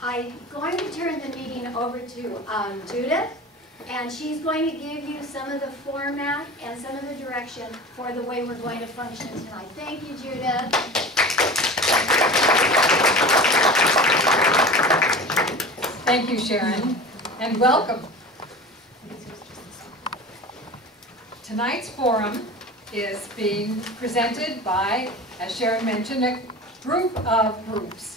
I'm going to turn the meeting over to Judith, and she's going to give you some of the format and some of the direction for the way we're going to function tonight. Thank you, Judith. Thank you, Sharon, and welcome. Tonight's forum is being presented by, as Sharon mentioned, a group of groups.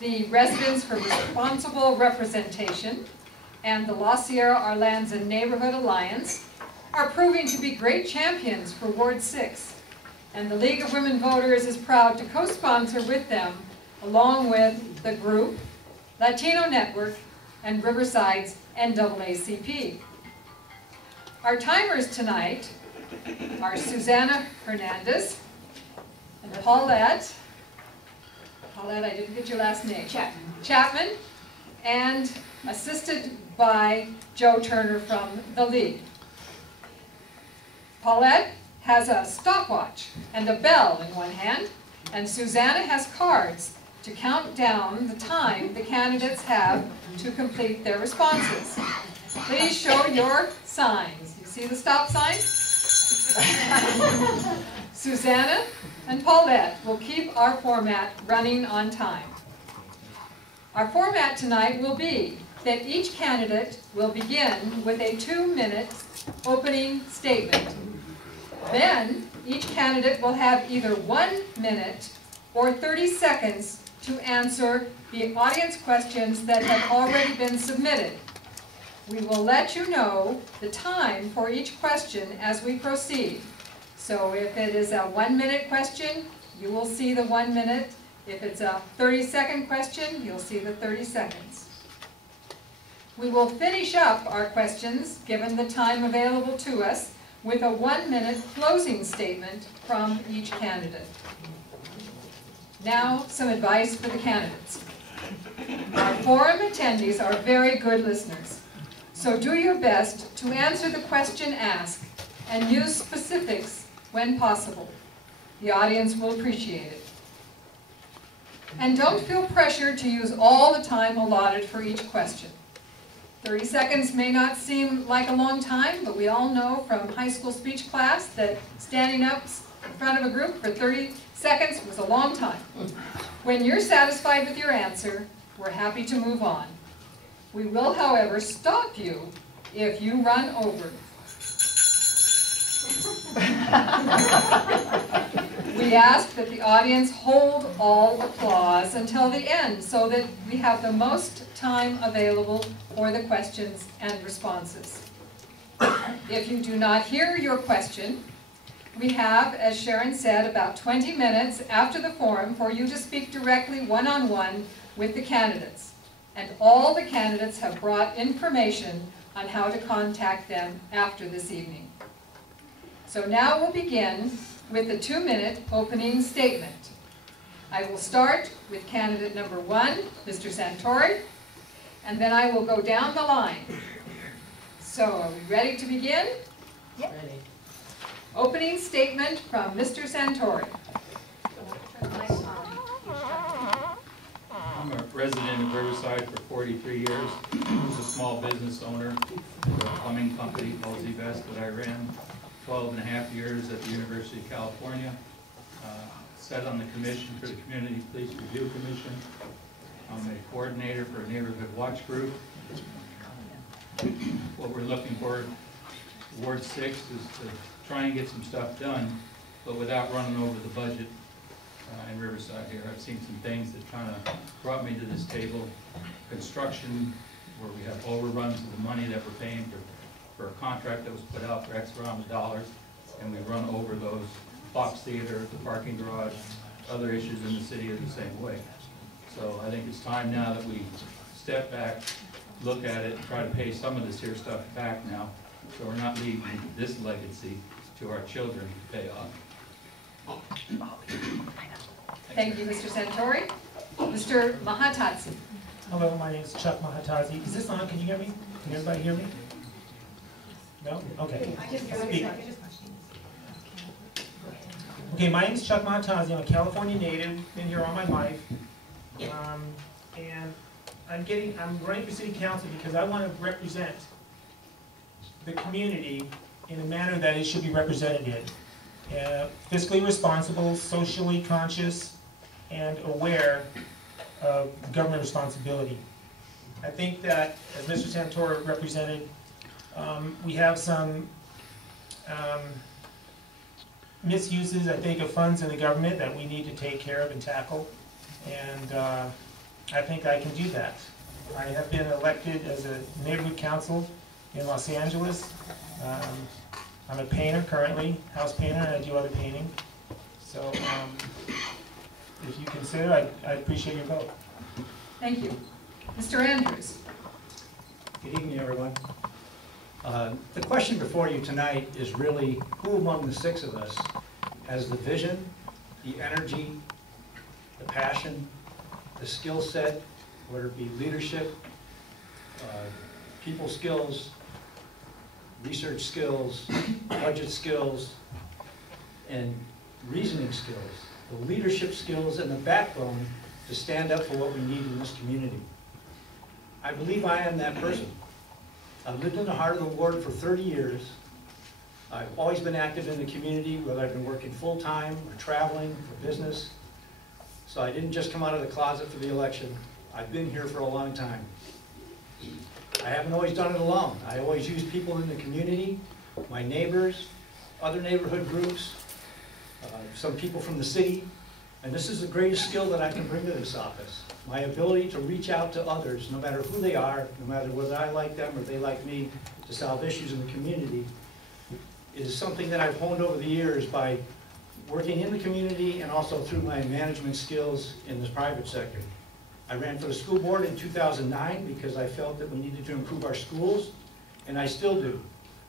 The Residents for Responsible Representation and the La Sierra Arlanza Neighborhood Alliance are proving to be great champions for Ward 6. And the League of Women Voters is proud to co-sponsor with them, along with the group, Latino Network, and Riverside's NAACP. Our timers tonight are Susanna Hernandez and Paulette, I didn't get your last name. Chapman, and assisted by Joe Turner from the League. Paulette has a stopwatch and a bell in one hand, and Susanna has cards to count down the time the candidates have to complete their responses. Please show your signs. You see the stop sign? Susanna and Paulette will keep our format running on time. Our format tonight will be that each candidate will begin with a 2-minute opening statement. Then each candidate will have either 1 minute or 30 seconds to answer the audience questions that have already been submitted. We will let you know the time for each question as we proceed. So if it is a 1-minute question, you will see the 1 minute. If it's a 30-second question, you'll see the 30 seconds. We will finish up our questions, given the time available to us, with a 1-minute closing statement from each candidate. Now, some advice for the candidates. Our forum attendees are very good listeners, so do your best to answer the question asked and use specifics when possible. The audience will appreciate it. And don't feel pressured to use all the time allotted for each question. 30 seconds may not seem like a long time, but we all know from high school speech class that standing up in front of a group for 30 seconds was a long time. When you're satisfied with your answer, we're happy to move on. We will, however, stop you if you run over. We ask that the audience hold all applause until the end so that we have the most time available for the questions and responses. If you do not hear your question, we have, as Sharon said, about 20 minutes after the forum for you to speak directly one-on-one with the candidates. And all the candidates have brought information on how to contact them after this evening. So now we'll begin with the 2-minute opening statement. I will start with candidate number 1, Mr. Santore, and then I will go down the line. So are we ready to begin? Yep. Ready. Opening statement from Mr. Santore. I'm a resident of Riverside for 43 years. I was a small business owner for a plumbing company called Z-Best that I ran 12.5 years at the University of California. Sat on the commission for the Community Police Review Commission. I'm a coordinator for a neighborhood watch group. What we're looking for, Ward 6, is to try and get some stuff done, but without running over the budget in Riverside here. I've seen some things that kind of brought me to this table. Construction, where we have overruns of the money that we're paying for a contract that was put out for X amount of dollars, and we run over those. Fox Theater, the parking garage, other issues in the city are the same way. So I think it's time now that we step back, look at it, and try to pay some of this here stuff back now, so we're not leaving this legacy to our children to pay off. Thank you, Mr. Santore. Mr. Mahatadse. Hello, my name is Chuck Mahatadse. Is this on? Can you hear me? Can everybody hear me? No? Okay. Speak. Okay, my name is Chuck Mahatadse. I'm a California native. Been here all my life. And I'm running for city council because I want to represent the community in a manner that it should be represented in. Fiscally responsible, socially conscious, and aware of government responsibility. I think that, as Mr. Santore represented, we have some misuses, I think, of funds in the government that we need to take care of and tackle. And I think I can do that. I have been elected as a neighborhood council in Los Angeles. I'm a painter currently, house painter, and I do other painting. So if you consider, I appreciate your vote. Thank you. Mr. Andrews. Good evening, everyone. The question before you tonight is really who among the six of us has the vision, the energy, the passion, the skill set, whether it be leadership, people skills, research skills, budget skills, and reasoning skills, the leadership skills and the backbone to stand up for what we need in this community. I believe I am that person. I've lived in the heart of the ward for 30 years. I've always been active in the community, whether I've been working full-time or traveling for business. So I didn't just come out of the closet for the election. I've been here for a long time. I haven't always done it alone. I always use people in the community, my neighbors, other neighborhood groups, some people from the city, and this is the greatest skill that I can bring to this office. My ability to reach out to others, no matter who they are, no matter whether I like them or they like me, to solve issues in the community, is something that I've honed over the years by working in the community and also through my management skills in the private sector. I ran for the school board in 2009 because I felt that we needed to improve our schools, and I still do.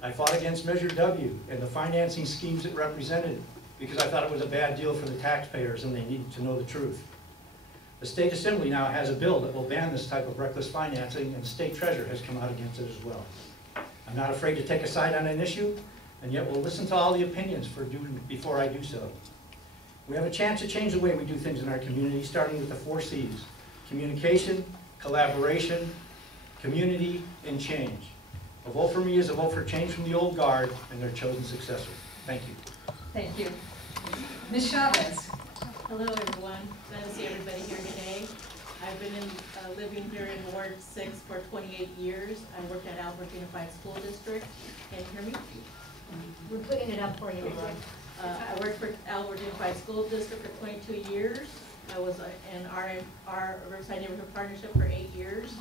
I fought against Measure W and the financing schemes it represented because I thought it was a bad deal for the taxpayers and they needed to know the truth. The state assembly now has a bill that will ban this type of reckless financing, and the state treasurer has come out against it as well. I'm not afraid to take a side on an issue, and yet we'll listen to all the opinions before I do so. We have a chance to change the way we do things in our community, starting with the 4 C's: communication, collaboration, community, and change. A vote for me is a vote for change from the old guard and their chosen successor. Thank you. Thank you. Ms. Chavez. Hello, everyone. Glad to see everybody here today. I've been living here in Ward 6 for 28 years. I worked at Albert Unified School District. Can you hear me? We're putting it up for you. I worked for Albert Unified School District for 22 years. I was in our Riverside Neighborhood Partnership for 8 years.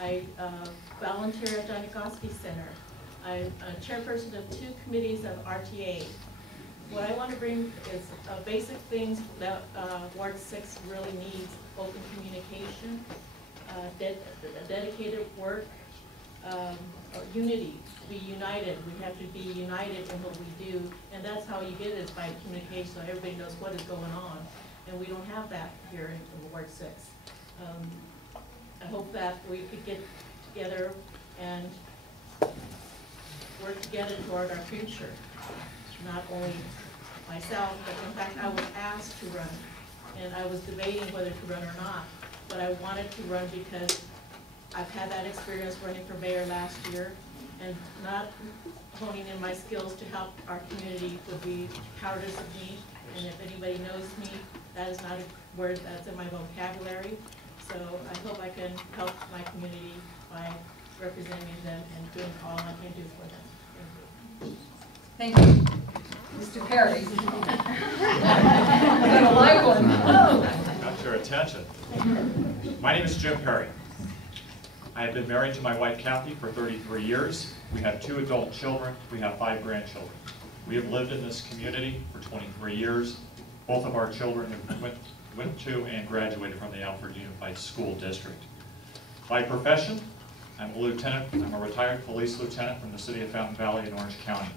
I volunteer at John Nikoski Center. I'm a chairperson of 2 committees of RTA. What I want to bring is basic things that Ward 6 really needs: open communication, dedicated work, unity, be united. We have to be united in what we do, and that's how you get it, is by communication, so everybody knows what is going on. And we don't have that here in Ward 6. I hope that we could get together and work together toward our future. Not only myself, but in fact I was asked to run, and I was debating whether to run or not, but I wanted to run because I've had that experience running for mayor last year, and not honing in my skills to help our community would be cowardice of me, and if anybody knows me, that is not a word that's in my vocabulary, so I hope I can help my community by representing them and doing all I can do for them. Thank you. Mr. Perry. I got a live one. Got your attention. My name is Jim Perry. I have been married to my wife Kathy for 33 years. We have 2 adult children. We have 5 grandchildren. We have lived in this community for 23 years. Both of our children went to and graduated from the Alfred Unified School District. By profession, I'm a lieutenant. I'm a retired police lieutenant from the city of Fountain Valley in Orange County.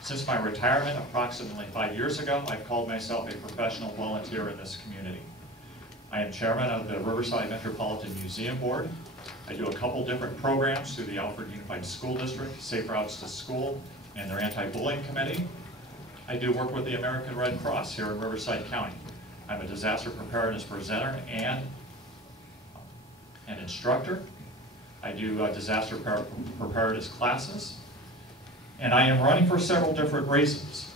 Since my retirement approximately 5 years ago, I've called myself a professional volunteer in this community. I am chairman of the Riverside Metropolitan Museum Board. I do a couple different programs through the Alfred Unified School District, Safe Routes to School, and their anti-bullying committee. I do work with the American Red Cross here in Riverside County. I'm a disaster preparedness presenter and and instructor. I do disaster preparedness classes. And I am running for several different reasons.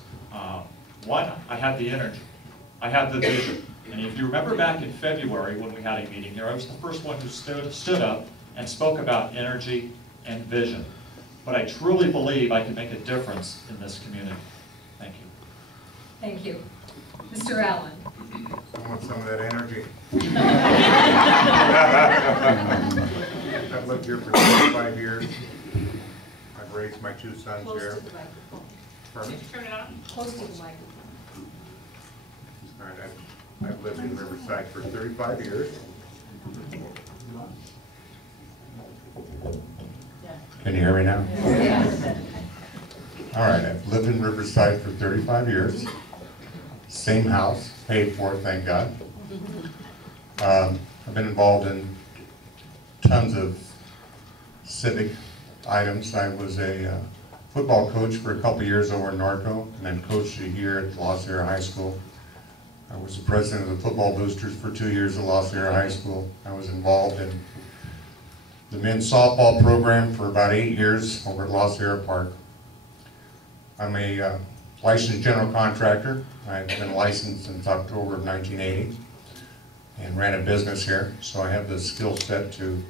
One, I have the energy. I have the vision. And if you remember back in February when we had a meeting here, I was the first one who stood up and spoke about energy and vision. But I truly believe I can make a difference in this community. Thank you. Thank you. Mr. Allen. I want some of that energy. I've lived here for 25 years. I've raised my 2 sons Close here. to the microphone. Pardon me? Turn it on. Close to the microphone. All right, I've lived in Riverside for 35 years. Can you hear me now? All right, I've lived in Riverside for 35 years. Same house, paid for, thank God. I've been involved in tons of civic items. I was a football coach for a couple years over in Narco, and then coached a year at La Sierra High School. I was the president of the football boosters for 2 years at La Sierra High School. I was involved in the men's softball program for about 8 years over at La Sierra Park. I'm a licensed general contractor. I've been licensed since October of 1980 and ran a business here, so I have the skill set to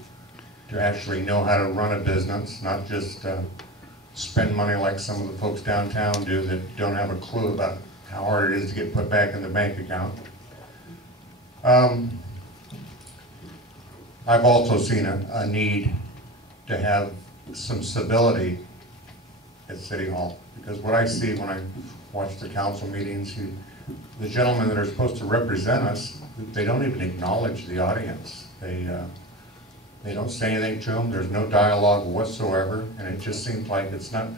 actually know how to run a business, not just spend money like some of the folks downtown do that don't have a clue about how hard it is to get put back in the bank account. I've also seen a need to have some stability at City Hall, because what I see when I watch the council meetings, the gentlemen that are supposed to represent us, they don't even acknowledge the audience. They don't say anything to them. There's no dialogue whatsoever, and it just seems like it's not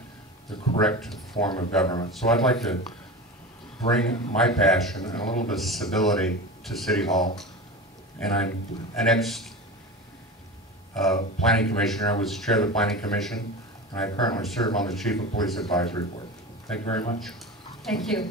the correct form of government. So I'd like to bring my passion and a little bit of stability to City Hall. And I'm an planning commissioner. I was chair of the planning commission, and I currently serve on the chief of police advisory board. Thank you very much. Thank you.